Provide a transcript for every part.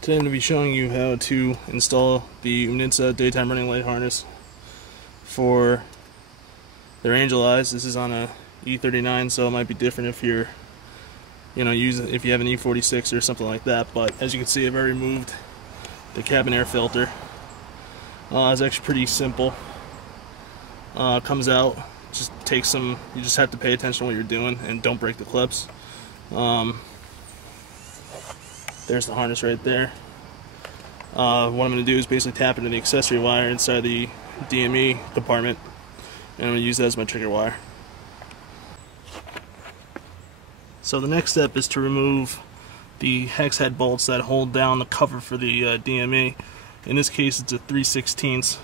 Today I'm going to be showing you how to install the Umnitza daytime running light harness for their Angel Eyes. This is on a E39, so it might be different if you're, if you have an E46 or something like that. But as you can see, I've already removed the cabin air filter. It's actually pretty simple. Comes out, just takes some. You just have to pay attention to what you're doing and don't break the clips. There's the harness right there. What I'm going to do is basically tap into the accessory wire inside the DME compartment, and I'm going to use that as my trigger wire. So the next step is to remove the hex head bolts that hold down the cover for the DME. In this case, it's a 3/16.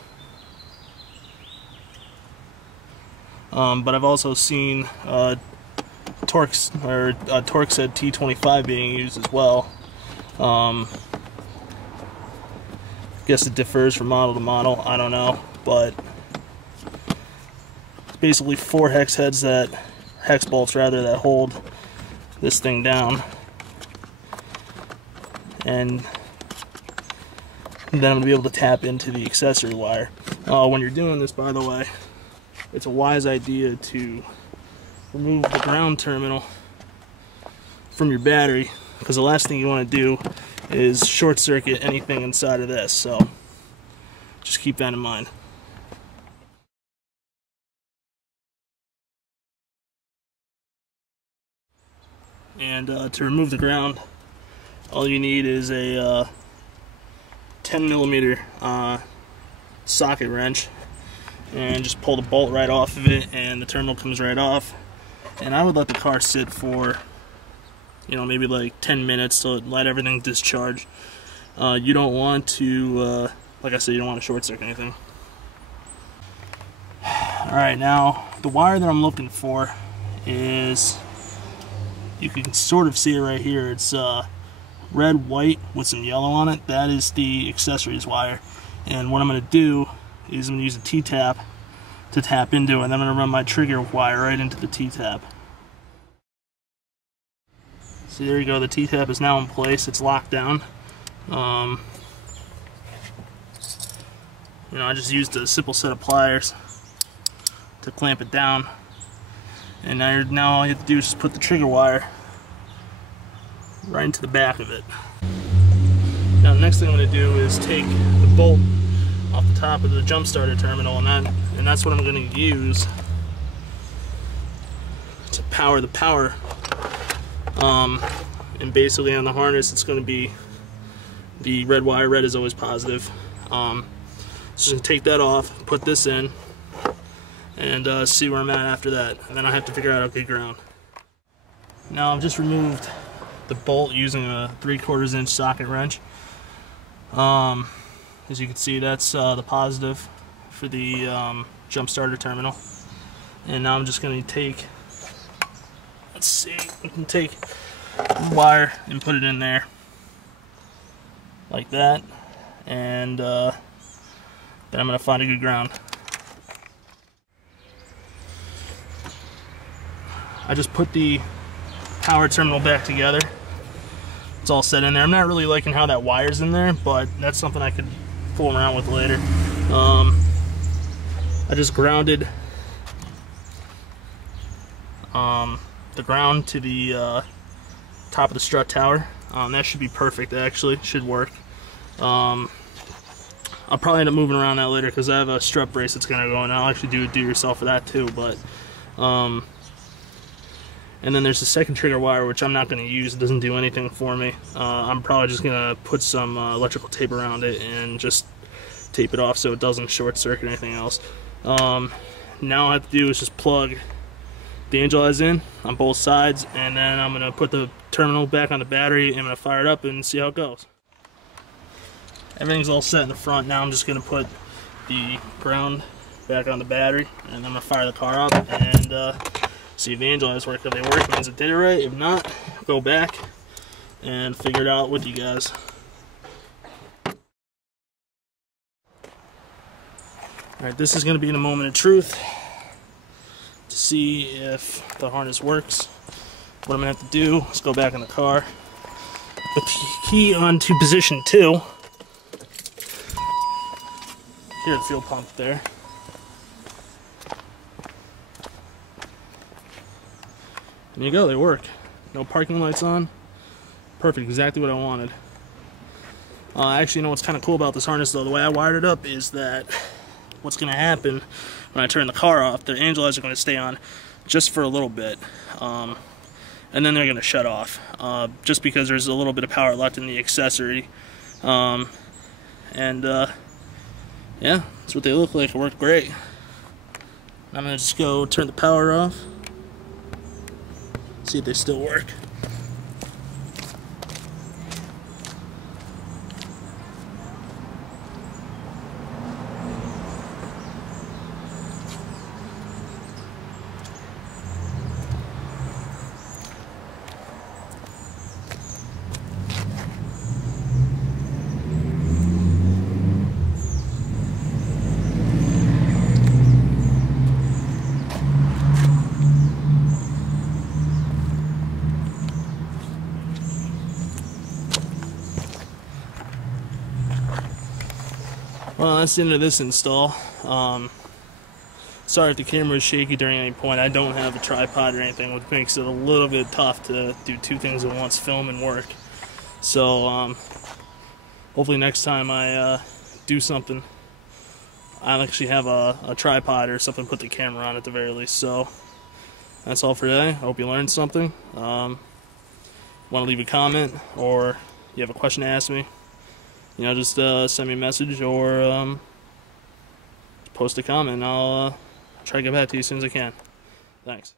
But I've also seen Torx head T25 being used as well. I guess it differs from model to model, I don't know, but it's basically 4 hex bolts that hold this thing down, and then I'm going to be able to tap into the accessory wire. When you're doing this, by the way, it's a wise idea to remove the ground terminal from your battery, because the last thing you want to do is short circuit anything inside of this, so just keep that in mind. And to remove the ground, all you need is a 10mm socket wrench, and just pull the bolt right off of it and the terminal comes right off. And I would let the car sit for maybe like 10 minutes to let everything discharge. You don't want to, like I said, you don't want to short circuit anything. Alright, now the wire that I'm looking for is, you can sort of see it right here. It's red, white with some yellow on it. That is the accessories wire. And what I'm going to do is I'm going to use a T-tap to tap into it, and I'm going to run my trigger wire right into the T-tap. See, there you go, the T-tap is now in place, it's locked down. I just used a simple set of pliers to clamp it down. And now all you have to do is just put the trigger wire right into the back of it. Now the next thing I'm going to do is take the bolt off the top of the jump starter terminal, and that's what I'm going to use to power the power. And basically on the harness, it's going to be the red wire. Red is always positive. So just going to take that off, put this in, and see where I'm at after that. And then I have to figure out okay ground. Now I've just removed the bolt using a 3/4 inch socket wrench. As you can see, that's the positive for the jump starter terminal. And now I'm just going to take, let's see, we can take the wire and put it in there like that, and then I'm going to find a good ground. I just put the power terminal back together. It's all set in there. I'm not really liking how that wire's in there, but that's something I could fool around with later. I just grounded the ground to the top of the strut tower. That should be perfect, actually. Should work. I'll probably end up moving around that later because I have a strut brace that's going to go in. I'll actually do a do-yourself for that too, but and then there's the second trigger wire, which I'm not going to use. It doesn't do anything for me. I'm probably just going to put some electrical tape around it and just tape it off so it doesn't short circuit anything else. Now all I have to do is just plug the Angel Eyes in on both sides, and then I'm going to put the terminal back on the battery, and I'm going to fire it up and see how it goes. Everything's all set in the front. Now I'm just going to put the ground back on the battery, and I'm going to fire the car up and see if the Angel Eyes work. If they work, it means it did it right. If not, go back and figure it out with you guys. Alright, this is going to be the moment of truth to see if the harness works. What I'm going to have to do is go back in the car, the key onto position 2. Hear the fuel pump there. And you go, they work. No parking lights on. Perfect, exactly what I wanted. Actually, you know what's kind of cool about this harness though? The way I wired it up is that what's going to happen when I turn the car off, the angel lights are going to stay on just for a little bit. And then they're going to shut off. Just because there's a little bit of power left in the accessory. Yeah, that's what they look like. It worked great. I'm going to just go turn the power off. See if they still work. Well, that's the end of this install. Sorry if the camera is shaky during any point. I don't have a tripod or anything, which makes it a little bit tough to do two things at once, film and work. So, hopefully next time I do something, I'll actually have a tripod or something to put the camera on at the very least. So, that's all for today. I hope you learned something. Want to leave a comment, or you have a question to ask me, you know, just send me a message or post a comment. I'll try to get back to you as soon as I can. Thanks.